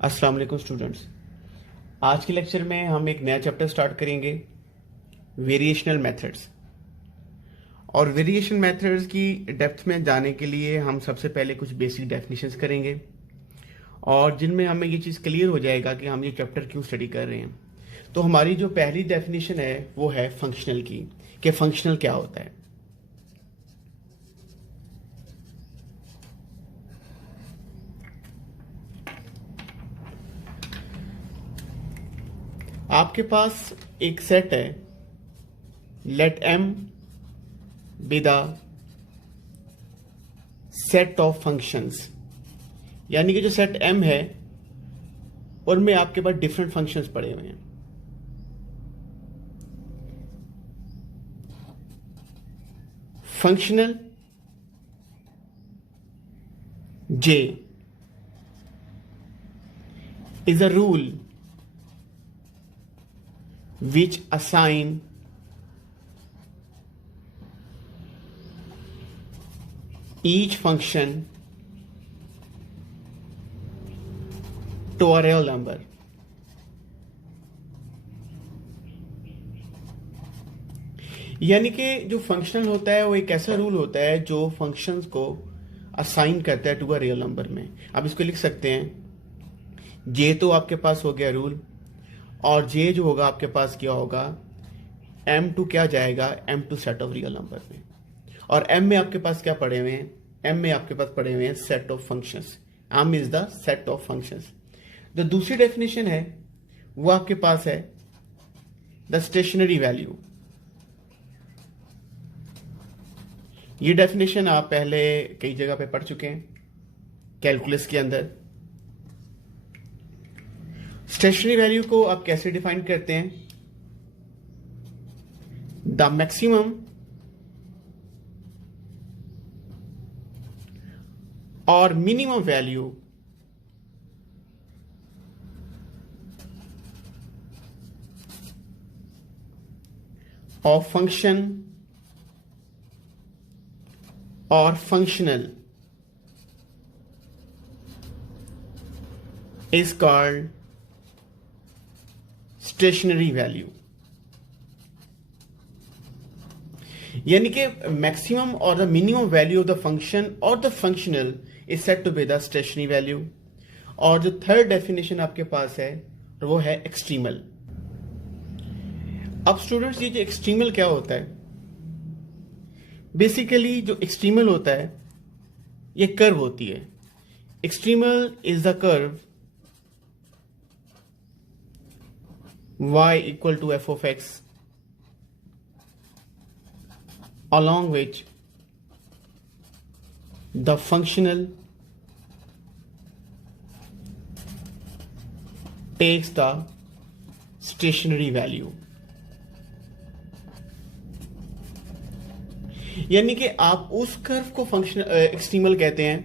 अस्सलाम वालेकुम स्टूडेंट्स। आज के लेक्चर में हम एक नया चैप्टर स्टार्ट करेंगे, वेरिएशनल मेथड्स। और वेरिएशन मेथड्स की डेप्थ में जाने के लिए हम सबसे पहले कुछ बेसिक डेफिनेशंस करेंगे और जिनमें हमें ये चीज़ क्लियर हो जाएगा कि हम ये चैप्टर क्यों स्टडी कर रहे हैं। तो हमारी जो पहली डेफिनेशन है वो है फंक्शनल की, कि फंक्शनल क्या होता है। आपके पास एक सेट है, let M be the set of functions, यानी कि जो सेट एम है उनमें आपके पास डिफरेंट फंक्शंस पड़े हुए हैं। Functional J is a rule which assign each function to a real number. यानी कि जो फंक्शनल होता है वो एक ऐसा रूल होता है जो फंक्शंस को असाइन करता है टू अ रियल नंबर में। आप इसको लिख सकते हैं, जे तो आपके पास हो गया रूल, और जे जो होगा आपके पास क्या होगा, एम टू क्या जाएगा, M to set of real number में। और एम में आपके पास क्या पड़े हुए हैं, एम में आपके पास पड़े हुए हैं set of functions. M is the set of functions. जो दूसरी डेफिनेशन है वो आपके पास है द स्टेशनरी वैल्यू। ये डेफिनेशन आप पहले कई जगह पे पढ़ चुके हैं कैलकुलस के अंदर। स्टेशनरी वैल्यू को आप कैसे डिफाइन करते हैं, द मैक्सिमम और मिनिमम वैल्यू ऑफ फंक्शन और functional is called stationary value. यानी कि मैक्सिमम और the minimum value of the function और the functional is set to be the stationary value. और जो थर्ड डेफिनेशन आपके पास है वो है एक्सट्रीमल। अब स्टूडेंट्स, ये जो एक्सट्रीमल क्या होता है, बेसिकली जो एक्सट्रीमल होता है ये कर्व होती है। Extremal is the curve y equal to f of x along which the functional takes the stationary value। यानी कि आप उस कर्व को फंक्शन एक्सट्रीमल कहते हैं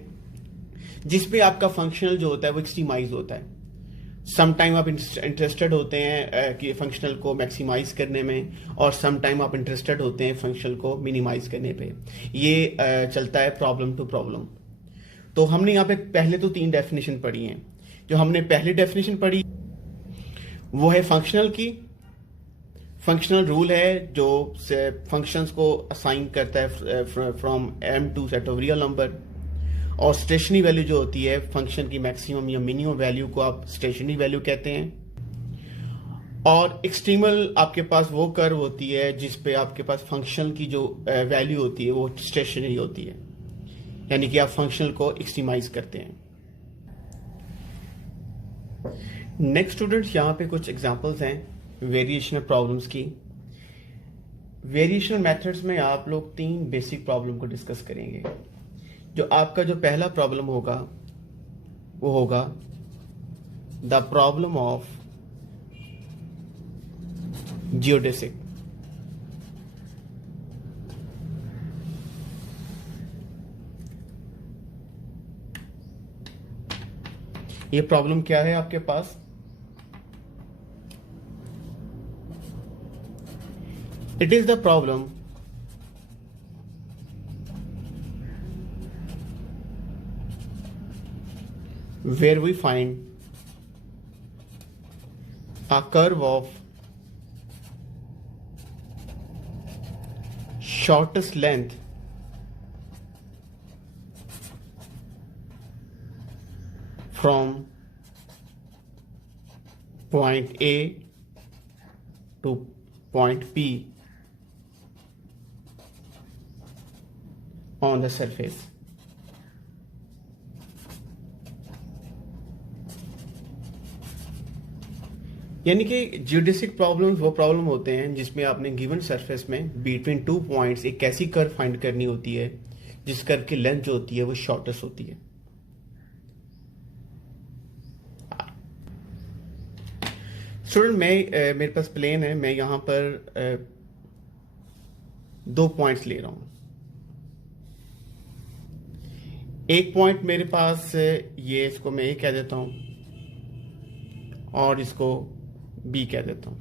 जिसपे आपका फंक्शनल जो होता है वो एक्सट्रीमाइज होता है। सम टाइम आप इंटरेस्टेड होते हैं कि फंक्शनल को मैक्सिमाइज करने में, और सम टाइम आप इंटरेस्टेड होते हैं फंक्शनल को मिनिमाइज करने पे। ये चलता है प्रॉब्लम टू प्रॉब्लम। तो हमने यहाँ पे पहले तो 3 डेफिनेशन पढ़ी हैं। जो हमने पहली डेफिनेशन पढ़ी वो है फंक्शनल की। फंक्शनल रूल है जो फंक्शंस को असाइन करता है from M to set of real number. और स्टेशनरी वैल्यू जो होती है फंक्शन की मैक्सिमम या मिनिमम वैल्यू को आप स्टेशनरी वैल्यू कहते हैं। और एक्सट्रीमल आपके पास वो कर्व होती है जिस पे आपके पास फंक्शन की जो वैल्यू होती है वो स्टेशनरी होती है, यानी कि आप फंक्शनल को एक्सट्रीमाइज करते हैं। नेक्स्ट स्टूडेंट्स, यहाँ पे कुछ एग्जांपल्स हैं वेरिएशनल प्रॉब्लम्स की। वेरिएशनल मेथड्स में आप लोग 3 बेसिक प्रॉब्लम को डिस्कस करेंगे। जो आपका जो पहला प्रॉब्लम होगा वो होगा द प्रॉब्लम ऑफ जियोडेसिक। ये प्रॉब्लम क्या है आपके पास, it is the problem where we find a curve of shortest length from point A to point P on the surface. यानी कि जियोडेसिक प्रॉब्लम्स वो प्रॉब्लम होते हैं जिसमें आपने गिवन सरफेस में बिटवीन टू पॉइंट्स एक ऐसी कर्व फाइंड करनी होती है जिस कर्व की लेंथ जो होती है वो शॉर्टेस्ट होती है। स्टूडेंट मेरे पास प्लेन है, मैं यहां पर दो पॉइंट्स ले रहा हूं। एक पॉइंट मेरे पास ये, इसको मैं ए कह देता हूं और इसको बी कह देता हूं।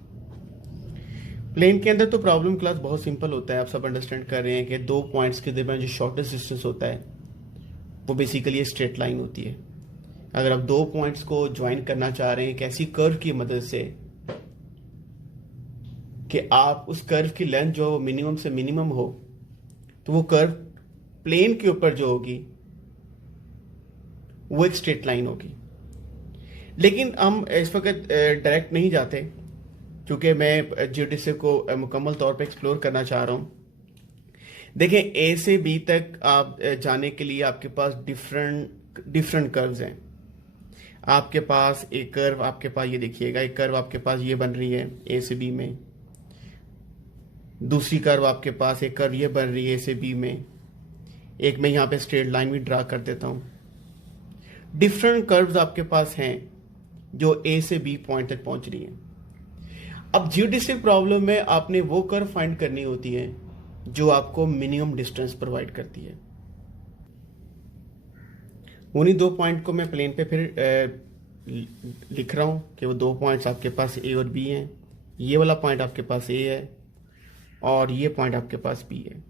प्लेन के अंदर तो प्रॉब्लम क्लास बहुत सिंपल होता है, आप सब अंडरस्टैंड कर रहे हैं कि दो पॉइंट्स के दरमियान जो शॉर्टेस्ट डिस्टेंस होता है वो बेसिकली स्ट्रेट लाइन होती है। अगर आप दो पॉइंट्स को ज्वाइन करना चाह रहे हैं एक ऐसी कर्व की मदद से कि आप उस कर्व की लेंथ जो मिनिमम से मिनिमम हो, तो वो कर्व प्लेन के ऊपर जो होगी वो एक स्ट्रेट लाइन होगी। लेकिन हम इस वक्त डायरेक्ट नहीं जाते क्योंकि मैं जियोडेसिक को मुकम्मल तौर पे एक्सप्लोर करना चाह रहा हूं। देखें, ए से बी तक आप जाने के लिए आपके पास डिफरेंट कर्व्स हैं। आपके पास एक कर्व, आपके पास ये देखिएगा, एक कर्व आपके पास ये बन रही है ए से बी में, दूसरी कर्व आपके पास एक कर्व ये बन रही है ए से बी में, एक मैं यहां पे स्ट्रेट लाइन भी ड्रा कर देता हूं। डिफरेंट कर्व्स आपके पास हैं जो ए से बी पॉइंट तक पहुंच रही हैं। अब जियोडेसिक प्रॉब्लम में आपने वो कर्व फाइंड करनी होती है जो आपको मिनिमम डिस्टेंस प्रोवाइड करती है। उन्हीं दो पॉइंट को मैं प्लेन पे फिर लिख रहा हूं कि वो दो पॉइंट्स आपके पास ए और बी हैं। ये वाला पॉइंट आपके पास ए है और ये पॉइंट आपके पास बी है।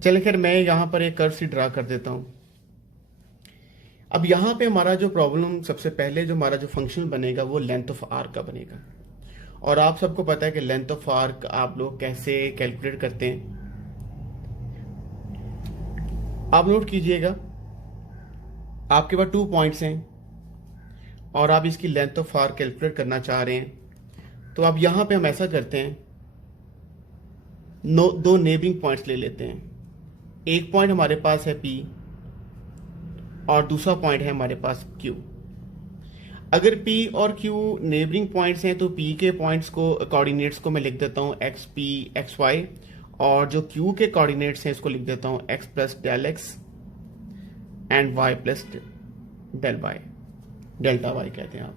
चलिए खैर मैं यहां पर एक कर्व सी ड्रा कर देता हूं। अब यहां पे हमारा जो प्रॉब्लम, सबसे पहले जो हमारा जो फंक्शन बनेगा वो लेंथ ऑफ आर्क का बनेगा। और आप सबको पता है कि लेंथ ऑफ आर्क आप लोग कैसे कैलकुलेट करते हैं। आप नोट कीजिएगा, आपके पास 2 पॉइंट्स हैं और आप इसकी लेंथ ऑफ आर्क कैलकुलेट करना चाह रहे हैं, तो अब यहां पे हम ऐसा करते हैं, दो नेबरिंग पॉइंट्स ले लेते हैं। एक पॉइंट हमारे पास है P और दूसरा पॉइंट है हमारे पास Q। अगर P और Q नेबरिंग पॉइंट्स हैं तो P के पॉइंट्स को, कोऑर्डिनेट्स को मैं लिख देता हूं XP XY, और जो Q के कोऑर्डिनेट्स हैं इसको लिख देता हूं X plus del X and Y plus del Y, delta Y कहते हैं आप।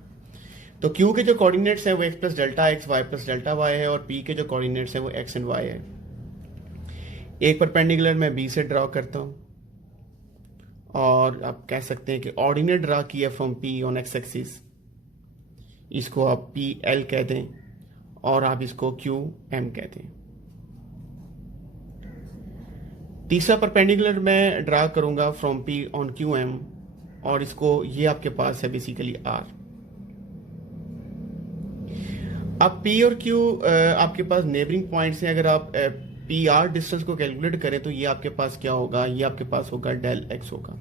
तो Q के जो कोऑर्डिनेट्स हैं वो X plus delta X, Y plus delta Y है, और P के जो कोऑर्डिनेट्स हैं वो X एंड Y है। एक परपेंडिकुलर मैं B से ड्रॉ करता हूं और आप कह सकते हैं कि ऑर्डिनेट ड्रा किया from P on X axis, इसको आप PL कह दें और आप इसको QM कह दें। तीसरा परपेंडिकुलर मैं ड्रा करूंगा फ्रॉम P ऑन QM और इसको, ये आपके पास है बेसिकली R। अब P और Q आपके पास नेबरिंग पॉइंट्स हैं। अगर आप PR डिस्टेंस को कैलकुलेट करें तो ये आपके पास क्या होगा, ये आपके पास होगा डेल X होगा,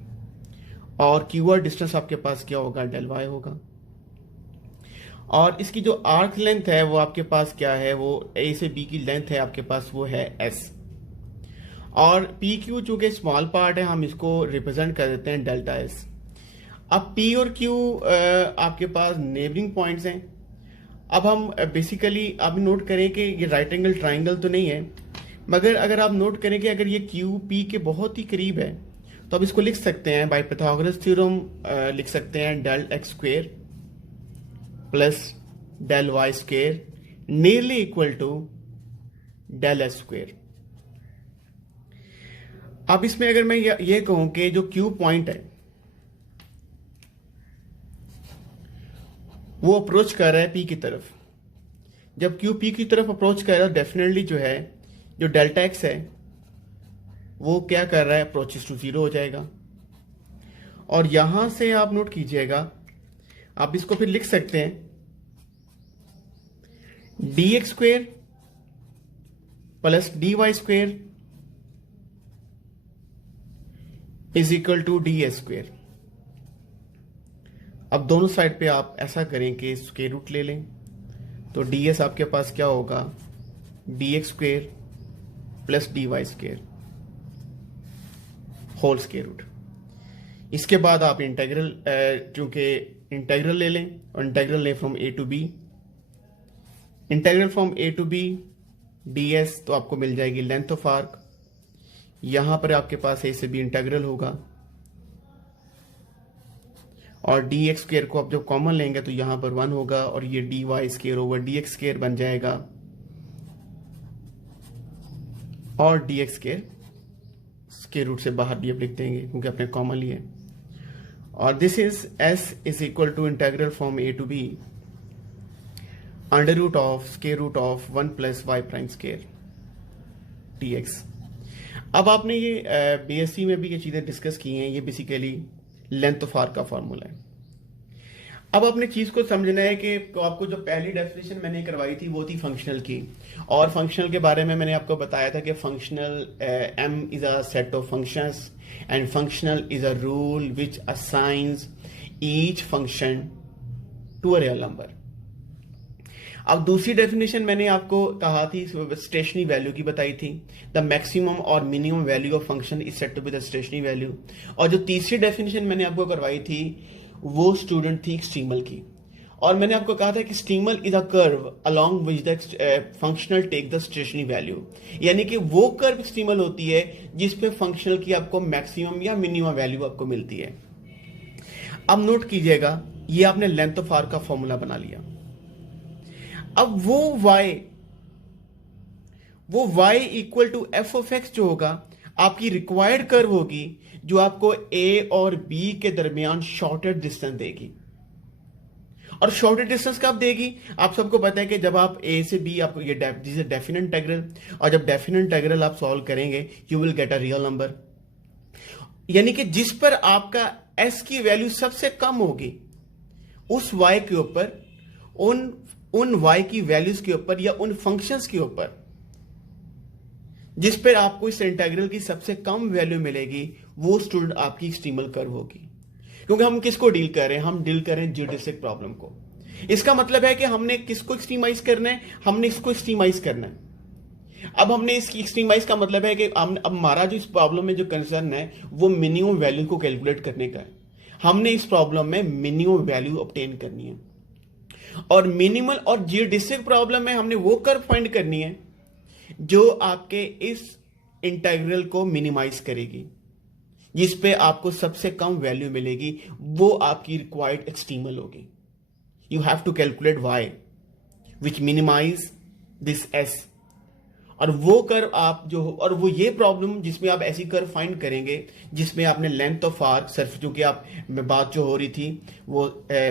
और QR डिस्टेंस आपके पास क्या होगा, डेल Y होगा। और इसकी जो आर्क लेंथ है वो आपके पास क्या है, वो A से B की लेंथ है आपके पास, वो है S। और PQ चूंकि स्मॉल पार्ट है, हम इसको रिप्रेजेंट कर देते हैं डेल्टा S। अब P और Q आपके पास नेबरिंग पॉइंट्स हैं। अब हम बेसिकली आप नोट करें कि ये राइट एंगल ट्राइंगल तो नहीं है, मगर अगर आप नोट करें कि अगर ये Q P के बहुत ही करीब है तो आप इसको लिख सकते हैं बाय पाइथागोरस थ्योरम, लिख सकते हैं del X square plus del Y square nearly equal to del S square. अब इसमें अगर मैं ये कहूं कि जो Q पॉइंट है वो अप्रोच कर रहा है P की तरफ, जब Q P की तरफ अप्रोच कर रहा है डेफिनेटली जो है जो डेल्टा X है वो क्या कर रहा है, अप्रोचेस टू 0 हो जाएगा। और यहां से आप नोट कीजिएगा आप इसको फिर लिख सकते हैं dx square plus dy square is equal to ds square. अब दोनों साइड पे आप ऐसा करें कि स्क्वायर रूट ले लें, तो ds आपके पास क्या होगा, dx square plus dy square whole square root. इसके बाद आप इंटेग्रल, क्योंकि इंटेग्रल ले लें और इंटेग्रल लें from a to b, integral from a to b ds, तो आपको मिल जाएगी लेंथ ऑफ आर्क। यहां पर आपके पास a से b इंटेग्रल होगा और dx स्क्वायर को आप जब कॉमन लेंगे तो यहां पर 1 होगा और ये dy square over dx square बन जाएगा और dx स्क्वायर स्क्वायर रूट से बाहर भी आप लिख देंगे क्योंकि आपने कॉमन लिया। और this is s is equal to integral from a to b under root of square root of 1 plus y prime square dx। अब आपने ये बीएससी में भी ये चीजें डिस्कस की हैं, ये बेसिकली लेंथ ऑफ आर्क का फॉर्मूला है। अब अपने चीज को समझना है कि तो आपको जो पहली डेफिनेशन मैंने करवाई थी वो थी फंक्शनल की, और फंक्शनल के बारे में मैंने आपको बताया था कि functional m is a set of functions and functional is a rule which assigns each function to a real number. अब दूसरी डेफिनेशन मैंने आपको कहा थी स्टेशनरी वैल्यू की बताई थी, द मैक्सिमम और minimum value of function is set to be the stationary value. और जो तीसरी डेफिनेशन मैंने आपको करवाई थी वो स्टूडेंट थी एक्सट्रीमल की, और मैंने आपको कहा था कि extremal is a curve along which the functional take the stationary value, यानी कि वो कर्व एक्सट्रीमल होती है जिसपे फंक्शनल की आपको मैक्सिमम या मिनिमम वैल्यू आपको मिलती है। अब नोट कीजिएगा, ये आपने लेंथ ऑफ आर्क का फॉर्मूला बना लिया। अब वो y equal to F of X जो होगा आपकी रिक्वायर्ड कर्व होगी जो आपको a और b के दरमियान शॉर्टेस्ट डिस्टेंस देगी। और शॉर्टेस्ट डिस्टेंस कब देगी, आप सबको पता है कि जब आप a से b, आपको ये दिस इज डेफिनेट इंटीग्रल, और जब डेफिनेट इंटीग्रल आप सॉल्व करेंगे you will get a real number, यानी कि जिस पर आपका s की वैल्यू सबसे कम होगी उस y के ऊपर, उन y की वैल्यूज के ऊपर या उन फंक्शंस के ऊपर जिस पर आपको इस इंटीग्रल की सबसे कम वैल्यू मिलेगी, वो स्टूडेंट आपकी एक्सट्रीमल कर्व होगी। क्योंकि हम किसको डील कर रहे हैं, हम डील कर रहे हैं जियोडेसिक प्रॉब्लम को। इसका मतलब है कि हमने किसको एक्सट्रीमाइज करना है, हमने इसको एक्सट्रीमाइज करना है। अब हमने इसकी एक्सट्रीमाइज का मतलब है कि अब हमारा जो इस प्रॉब्लम में जो कंसर्न है वो मिनिमम वैल्यू को कैलकुलेट करने का है। हमने इस प्रॉब्लम में मिनिमम वैल्यू ऑब्टेन करनी है, और मिनिमल और जियोडेसिक प्रॉब्लम में हमने वो कर्व फाइंड करनी है जो आपके इस इंटीग्रल को मिनिमाइज करेगी, जिस पे आपको सबसे कम वैल्यू मिलेगी, वो आपकी रिक्वायर्ड एक्सट्रीमल होगी। You have to calculate y which minimise this s, और वो कर्व आप जो, और वो ये प्रॉब्लम जिसमें आप ऐसी कर्व फाइंड करेंगे जिसमें आपने लेंथ ऑफ आर्क सिर्फ, क्योंकि आप में बात जो हो रही थी वो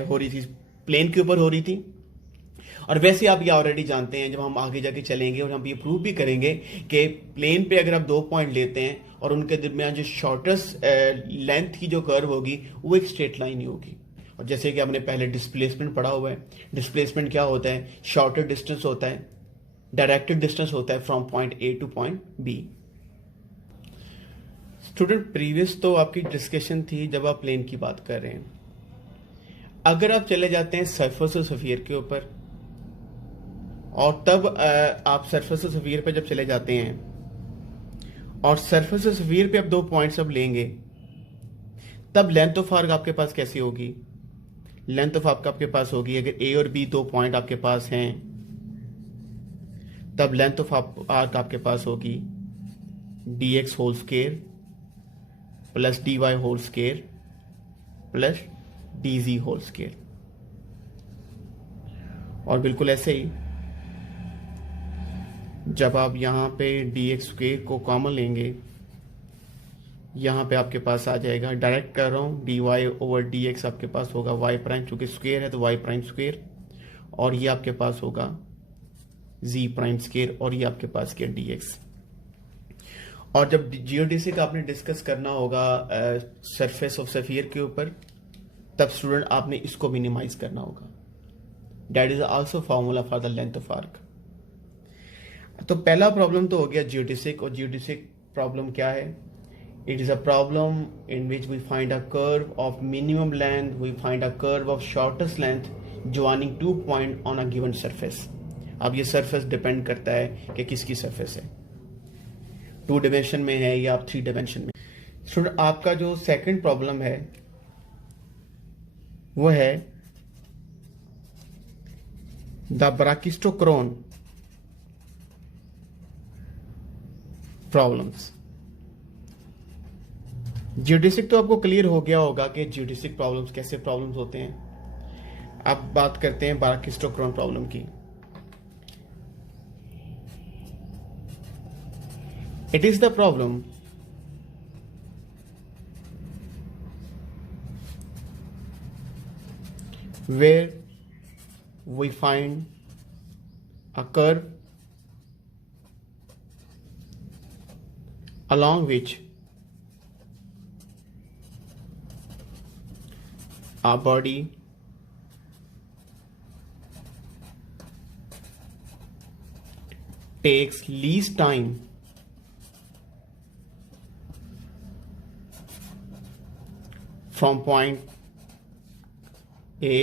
हो रही थी प्लेन के ऊपर हो रही थी, और वैसे आप ये ऑलरेडी जानते हैं, जब हम आगे जाके चलेंगे और हम ये प्रूव भी करेंगे कि प्लेन पे अगर आप 2 पॉइंट लेते हैं और उनके दरमियान जो शॉर्टेस्ट लेंथ की जो कर्व होगी वो एक स्ट्रेट लाइन ही होगी। और जैसे कि हमने पहले डिस्प्लेसमेंट पढ़ा हुआ है, डिस्प्लेसमेंट क्या होता है, शॉर्टर डिस्टेंस होता है, डायरेक्टेड डिस्टेंस होता है from point A to point B. Student previous तो आपकी डिस्कशन थी जब आप प्लेन की बात कर रहे हैं। अगर आप चले जाते हैं सरफेस ऑफ स्फीयर के ऊपर, और तब आप सरफेस ऑफ स्फीयर पे जब चले जाते हैं और सरफेस ऑफ स्फीयर पे आप 2 पॉइंट्स अब लेंगे, तब लेंथ ऑफ आर्क आपके पास कैसी होगी, लेंथ ऑफ आर्क आपके पास होगी, अगर ए और बी 2 पॉइंट आपके पास हैं तब लेंथ ऑफ आर्क आपके पास होगी dx whole square plus dy whole square plus dz whole square. और बिल्कुल ऐसे ही जब आप यहां पे dx स्क्वायर को कॉमन लेंगे, यहां पे आपके पास आ जाएगा, डायरेक्ट कर रहा हूं, dy ओवर dx आपके पास होगा y प्राइम, चूंकि स्क्वायर है तो y प्राइम स्क्वायर, और ये आपके पास होगा z प्राइम स्क्वायर, और ये आपके पास क्या dx। और जब जियोडेसिक आपने डिस्कस करना होगा सरफेस ऑफ स्फीयर के ऊपर, तब स्टूडेंट आपने इसको मिनिमाइज करना होगा। That is also formula for the length of arc. तो पहला प्रॉब्लम तो हो गया जियोडेसिक, और जियोडेसिक प्रॉब्लम क्या है? It is a problem in which we find a curve of minimum length, we find a curve of shortest length joining 2 point on a given surface. अब ये सरफेस डिपेंड करता है कि किसकी surface है, 2 dimension में है या आप 3 डायमेंशन में। स्टूडेंट आपका जो सेकंड प्रॉब्लम है वो है द ब्राकिस्टोक्रोन प्रॉब्लम्स। जियोडेसिक तो आपको क्लियर हो गया होगा कि जियोडेसिक प्रॉब्लम्स कैसे प्रॉब्लम्स होते हैं। अब बात करते हैं ब्राकिस्टोक्रोन प्रॉब्लम की। It is the problem where we find a curve along which our body takes least time from point A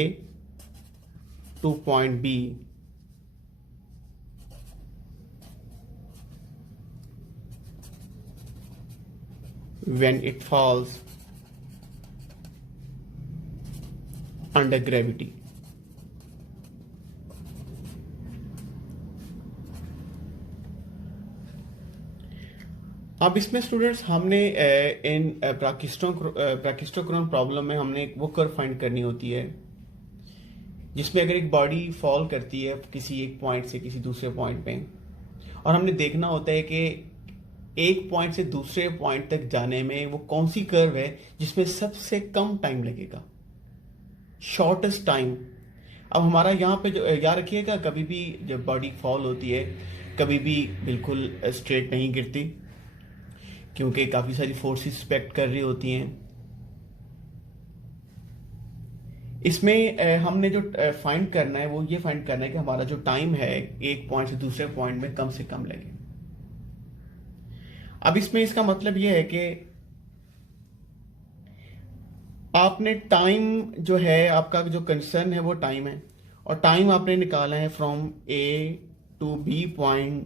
to point B when it falls under gravity. अब इसमें स्टूडेंट्स हमने इन ब्राकिस्टोक्रोन प्रॉब्लम में हमने वो कर्व फाइंड करनी होती है जिसमें अगर एक बॉडी फॉल करती है किसी एक पॉइंट से किसी दूसरे पॉइंट पे, और हमने देखना होता है कि एक पॉइंट से दूसरे पॉइंट तक जाने में वो कौन सी कर्व है जिसमें सबसे कम टाइम लगेगा, शॉर्टेस्ट टाइम। अब हमारा यहाँ पे जो याद रखिएगा, कभी भी जब बॉडी फॉल होती है कभी भी बिल्कुल स्ट्रेट नहीं गिरती, क्योंकि काफ़ी सारी फोर्सेस एक्ट कर रही होती हैं। इसमें हमने जो फाइंड करना है वो ये फाइंड करना है कि हमारा जो टाइम है एक पॉइंट से दूसरे पॉइंट में कम से कम लगे। अब इसमें इसका मतलब ये है कि आपने टाइम जो है, आपका जो कंसर्न है वो टाइम है, और टाइम आपने निकाला है from A to B point,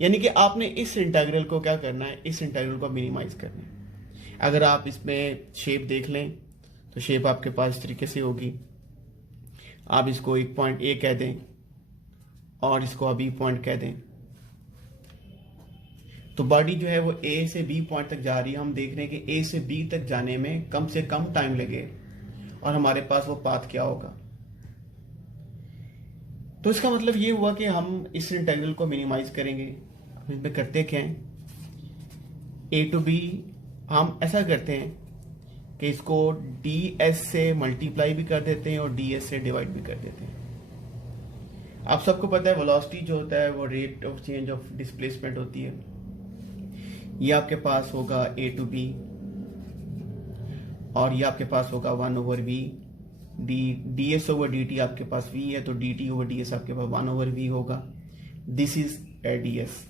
यानी कि आपने इस इंटीग्रल को क्या करना है, इस इंटीग्रल को मिनिमाइज करना है। अगर आप इसमें शेप देख लें तो शेप आपके पास इस तरीके से होगी। आप इसको एक पॉइंट ए कह दें और इसको बी पॉइंट कह दें, तो बॉडी जो है वो ए से बी पॉइंट तक जा रही है। हम देख रहे हैं कि ए से बी तक जाने में कम से कम टाइम लगे, और हमारे पास वो पाथ क्या होगा। तो इसका मतलब ये हुआ कि हम इस इंटीग्रल को मिनिमाइज करेंगे। हम इसमें करते क्या हैं, ए टू बी हम ऐसा करते हैं कि इसको डी एस से मल्टीप्लाई भी कर देते हैं और डी एस से डिवाइड भी कर देते हैं। आप सबको पता है वेलोसिटी जो होता है वो rate of change of displacement होती है। ये आपके पास होगा ए टू बी, और ये आपके पास होगा 1/v। D S over D T आपके पास v है, तो D T over D S आपके पास 1/v होगा। This is D S.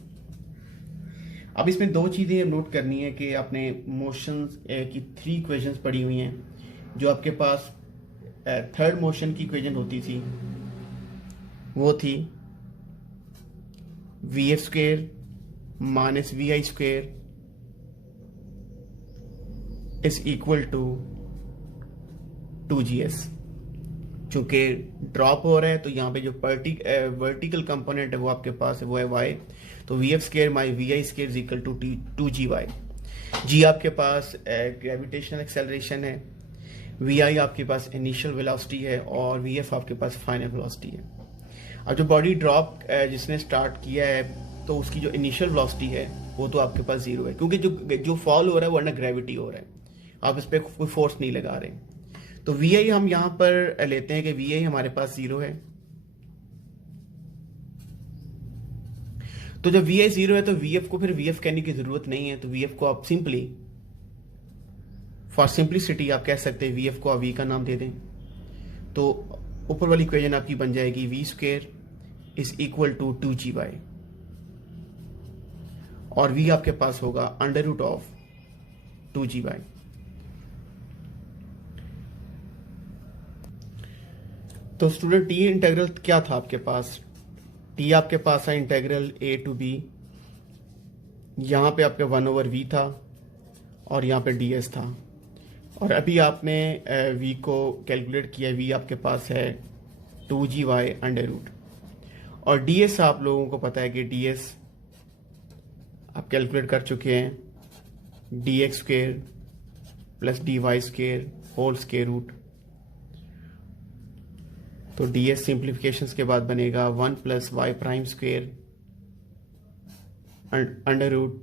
अब इसमें दो चीजें नोट करनी है कि आपने मोशंस की 3 इक्वेशंस पढ़ी हुई हैं। जो आपके पास थर्ड मोशन की इक्वेशन होती थी वो थी V F square minus V I square is equal to 2GS। चूंकि ड्रॉप हो रहा है तो यहाँ पे जो वर्टिकल कंपोनेंट है वो आपके पास है, वो है y, तो V F square minus V I square is equal to 2GY। G आपके पास ग्रेविटेशनल एक्सेलरेशन है, वी आई आपके पास इनिशियल वेलोसिटी है, और वी एफ आपके पास फाइनल वेलोसिटी है। अब जो बॉडी ड्रॉप जिसने स्टार्ट किया है तो उसकी जो इनिशियल वेलोसिटी है वो तो आपके पास 0 है, क्योंकि जो फॉल हो रहा है वो अंडर ग्रेविटी हो रहा है, आप इस पर कोई फोर्स नहीं लगा रहे। तो वी आई हम यहां पर लेते हैं कि वी आई हमारे पास 0 है। तो जब वी आई 0 है तो वी एफ को फिर वी एफ कहने की जरूरत नहीं है, तो वी एफ को आप सिंपली फॉर सिंप्लिसिटी आप कह सकते हैं वी एफ को आप वी का नाम दे दें, तो ऊपर वाली इक्वेशन आपकी बन जाएगी V square is equal to 2GY, और वी आपके पास होगा अंडर रूट ऑफ 2GY। तो स्टूडेंट टी इंटेग्रल क्या था आपके पास? टी आपके पास है इंटेग्रल ए टू बी, यहां पे आपके 1/v था और यहां पे ds था, और अभी आपने v को कैलकुलेट किया, v आपके पास है 2GY अंडर रूट, और ds आप लोगों को पता है कि ds आप कैलकुलेट कर चुके हैं, dx square plus dy square whole square root. तो ds सिंप्लीफिकेशन के बाद बनेगा 1 plus Y prime square under root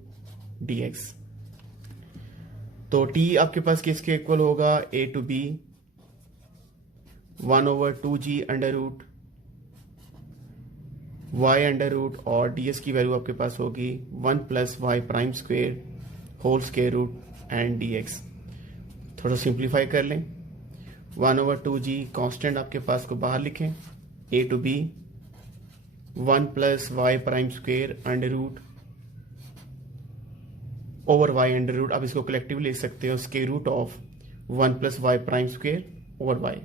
dx। तो t आपके पास किसके इक्वल होगा? a to b 1/2g under root y under root, और ds की वैल्यू आपके पास होगी 1 plus Y prime square whole square root and dx। थोड़ा सिंप्लीफाई कर लें, 1/2g कांस्टेंट आपके पास को बाहर लिखें, a to b 1 plus Y prime square under root over Y under root, आप इसको कलेक्टिव लिख सकते हो square root of 1 plus Y prime square over Y.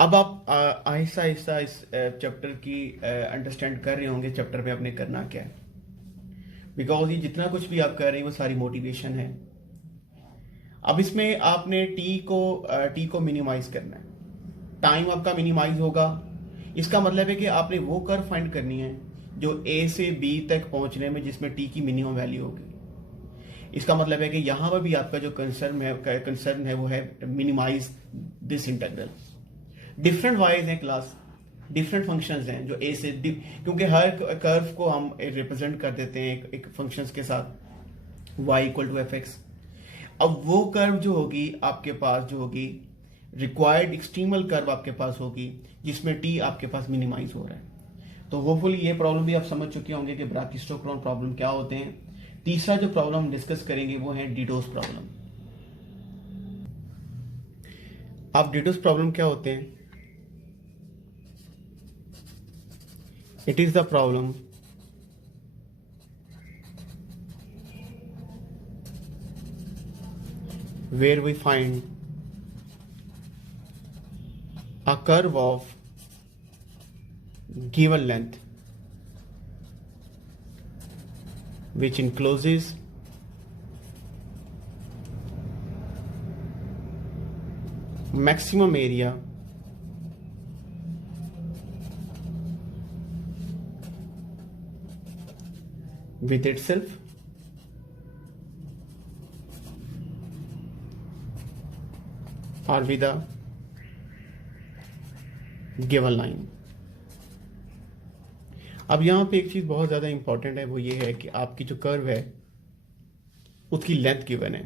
अब आप आहिस्ता आहिस्ता इस चैप्टर की अंडरस्टैंड कर रहे होंगे चैप्टर में आपने करना क्या है, बिकॉज ये जितना कुछ भी आप कर रहे हैं वो सारी मोटिवेशन है। अब इसमें आपने टी को मिनिमाइज करना है, टाइम आपका मिनिमाइज होगा। इसका मतलब है कि आपने वो कर्व फाइंड करनी है जो ए से बी तक पहुंचने में जिसमें टी की मिनिमम वैल्यू होगी। इसका मतलब है कि यहां पर भी आपका जो कंसर्न है वो है minimise this integral. Different wise हैं क्लास, डिफरेंट फंक्शंस हैं जो ए से क्योंकि हर कर्व को हम रिप्रेजेंट कर देते हैं एक फंक्शंस के साथ y equal to F X. अब वो कर्व जो होगी आपके पास, जो होगी रिक्वायर्ड एक्सट्रीमल कर्व आपके पास होगी जिसमें t आपके पास मिनिमाइज हो रहा है। तो होपफुली ये प्रॉब्लम भी आप समझ चुके होंगे कि ब्राकी-स्टोक्स प्रॉब्लम क्या होते हैं। तीसरा जो प्रॉब्लम हम डिस्कस करेंगे वो है डिटोस प्रॉब्लम। अब डिटोस प्रॉब्लम क्या होते हैं? It is the problem where we find a curve of given length which encloses maximum area with itself or with a given line। अब यहां पे एक चीज बहुत ज्यादा इंपॉर्टेंट है, वो ये है कि आपकी जो कर्व है उसकी लेंथ गिवन है,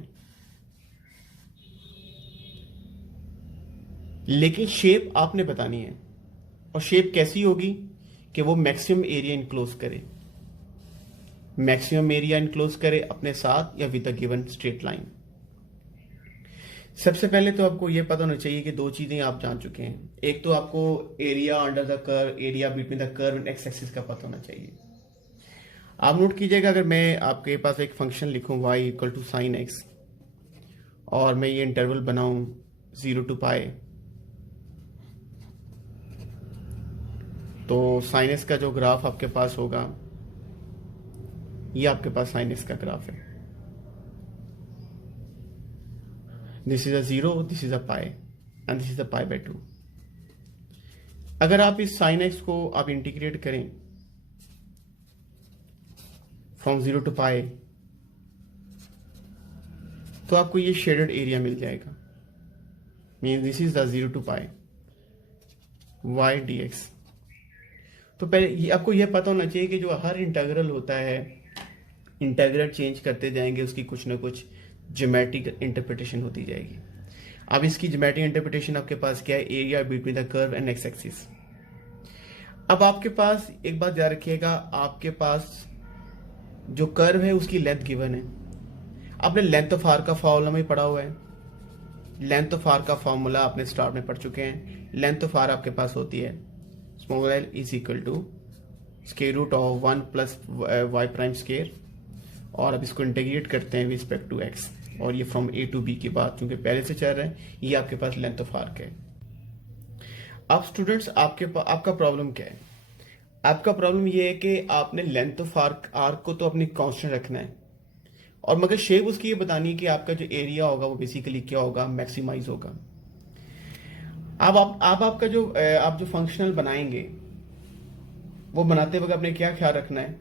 लेकिन शेप आपने बतानी है। और शेप कैसी होगी कि वो मैक्सिमम एरिया इनक्लोज करे, मैक्सिमम एरिया इनक्लोज करे अपने साथ या with a given straight line. सबसे पहले तो आपको यह पता होना चाहिए कि दो चीजें आप जान चुके हैं। एक तो आपको area under the curve, area between the curve and X axis का पता होना चाहिए। आप नोट कीजिएगा, अगर मैं आपके पास एक फंक्शन लिखूं y equal to sine X और मैं ये इंटरवल बनाऊं 0 to π, तो साइन एक्स का जो ग्राफ आपके पास होगा ये आपके पास साइन एक्स का ग्राफ है। This is a 0, this is a π and this is a π/2। अगर आप इस साइन एक्स को आप इंटीग्रेट करें फ्रॉम 0 to π, तो आपको ये शेडेड एरिया मिल जाएगा। Mean this is the 0 to π y dx। तो पहले आपको यह पता होना चाहिए कि जो हर इंटीग्रल होता है, इंटीग्रल चेंज करते जाएंगे, उसकी कुछ ना कुछ ज्योमेट्रिक इंटरप्रिटेशन होती जाएगी। अब इसकी ज्योमेट्रिक इंटरप्रिटेशन आपके पास क्या है? Area between the curve and X axis. अब आपके पास एक बात याद रखिएगा, आपके पास जो कर्व है उसकी लेंथ गिवन है। आपने लेंथ ऑफ आर का फॉर्मूला में पढ़ा हुआ है, लेंथ ऑफ आर का फॉर्मूला आपने स्टार्ट में पढ़ चुके हैं। लेंथ ऑफ आर आपके पास होती है small L is equal to square root of 1 plus Y prime square, और अब इसको इंटीग्रेट करते हैं विद रिस्पेक्ट टू एक्स, और ये फ्रॉम ए टू बी की बात क्योंकि पहले से चल रहा है, ये आपके पास लेंथ ऑफ आर्क है। अब स्टूडेंट्स आपका प्रॉब्लम क्या है? आपका प्रॉब्लम ये है कि आपने लेंथ ऑफ आर्क को तो अपनी कांस्टेंट रखना है, और मगर शेप उसकी ये बतानी है कि आपका जो एरिया होगा वो बेसिकली क्या होगा, मैक्सिमाइज होगा। अब आपका जो आप जो फंक्शनल बनाएंगे वो बनाते वक्त आपने क्या ख्याल रखना है?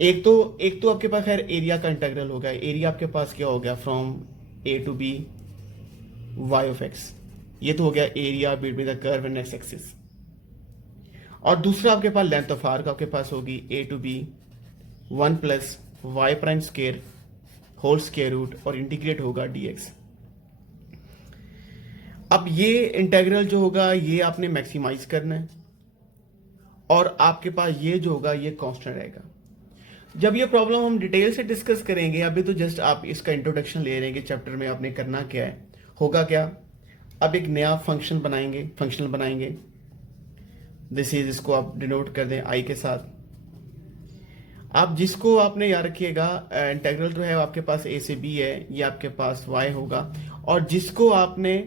एक तो आपके पास खैर एरिया का इंटीग्रल होगा। एरिया आपके पास क्या हो गया, from A to B Y of X, ये तो हो गया area between the curve and X axis. और दूसरा आपके पास लेंथ ऑफ आर्क आपके पास होगी a to b 1 plus Y prime square whole square root, और इंटीग्रेट होगा dx। अब ये इंटीग्रल जो होगा ये आपने मैक्सिमाइज करना है, और आपके पास ये जो होगा ये कांस्टेंट रहेगा। जब ये प्रॉब्लम हम डिटेल से डिस्कस करेंगे, अभी तो जस्ट आप इसका इंट्रोडक्शन ले रहे हैं कि चैप्टर में आपने करना क्या है, होगा क्या। अब एक नया फंक्शनल बनाएंगे, दिस इज, इसको आप डिनोट कर दें आई के साथ। आप जिसको आपने याद रखिएगा इंटीग्रल जो है आपके पास ए से बी है, ये आपके पास y होगा, और जिसको आपने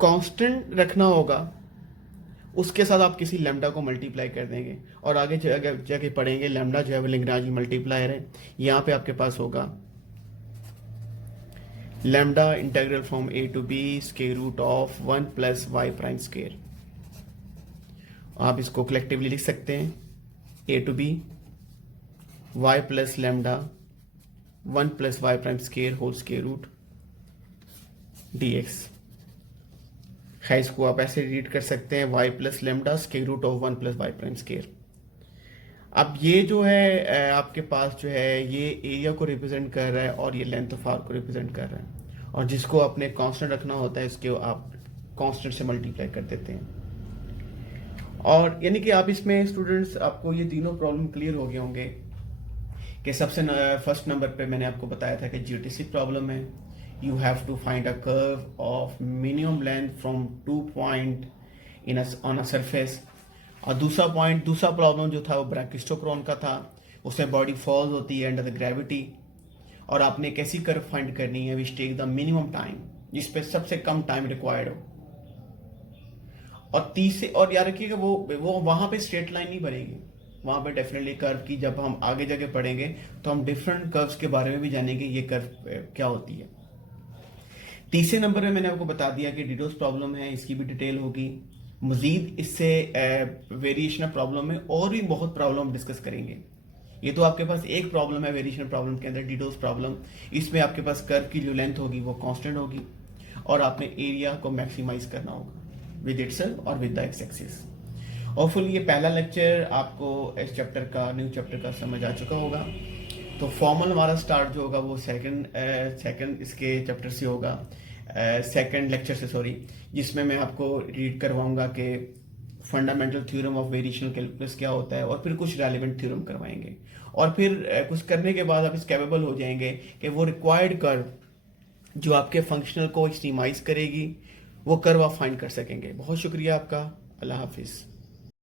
कांस्टेंट रखना होगा उसके साथ आप किसी लैम्डा को मल्टीप्लाई कर देंगे, और आगे जाके पढ़ेंगे लैम्डा जो है वो लैग्रांज मल्टीप्लायर है। यहां पे आपके पास होगा lambda integral from A to b square root of 1 plus Y prime square. आप इसको कलेक्टिवली लिख सकते हैं a to B y plus lambda 1 plus Y prime square whole square root dx। है इसको आप ऐसे रीड कर सकते हैं y plus lambda square root of 1 plus Y prime square. अब ये जो है आपके पास जो है ये एरिया को रिप्रेजेंट कर रहा है, और ये लेंथ ऑफ आर्क को रिप्रेजेंट कर रहा है, और जिसको आपने कांस्टेंट रखना होता है इसके आप कांस्टेंट से मल्टीप्लाई कर देते हैं। और यानी कि आप इसमें स्टूडेंट्स आपको ये तीनों प्रॉब्लम क्लियर हो गए होंगे कि सबसे फर्स्ट नंबर पे मैंने आपको बताया था कि जीओटीसी प्रॉब्लम है। You have to find a curve of minimum length from 2 point on a surface। और दूसरा प्रॉब्लम जो था वो ब्रैकिस्टोक्रोन का था, उसमें बॉडी फॉल्स होती है अंडर द ग्रेविटी, और आपने एक ऐसी कर्व फाइंड करनी है which take the minimum time, जिस पे सबसे कम टाइम रिक्वायर्ड हो। और तीसरे, और याद रखिएगा वो वहां पे स्ट्रेट लाइन नहीं बनेगी, वहां पे डेफिनेटली कर्व की, जब हम आगे जाके पढ़ेंगे तो हम डिफरेंट कर्व्स के बारे में भी जानेंगे ये कर्व क्या होती है। तीसरे नंबर में मैंने आपको बता दिया कि डिडोस प्रॉब्लम है, इसकी भी डिटेल होगी। मजीद इससे वेरिएशन प्रॉब्लम में और भी बहुत प्रॉब्लम डिस्कस करेंगे। ये तो आपके पास एक प्रॉब्लम है वेरिएशन प्रॉब्लम के अंदर, डिडोस प्रॉब्लम। इसमें आपके पास कर्व की जो लेंथ होगी वो कांस्टेंट होगी, और आपने एरिया को मैक्सिमाइज करना होगा विद इटसेल्फ और with the x axis. Hopefully ये पहला लेक्चर आपको इस चैप्टर का, न्यू चैप्टर का समझ आ चुका होगा। तो फॉर्मल हमारा स्टार्ट जो होगा वो सेकंड इसके चैप्टर से होगा, सेकंड लेक्चर से सॉरी, जिसमें मैं आपको रीड करवाऊंगा कि fundamental theorem of variational calculus क्या होता है, और फिर कुछ रेलेवेंट थ्योरम करवाएंगे, और फिर कुछ करने के बाद आप इस कैपेबल हो जाएंगे कि वो रिक्वायर्ड कर्व जो आपके फंक्शनल को एक्सट्रीमाइज करेगी वो कर्व आप फाइंड कर सकेंगे। बहुत शुक्रिया आपका, अल्लाह हाफिज़।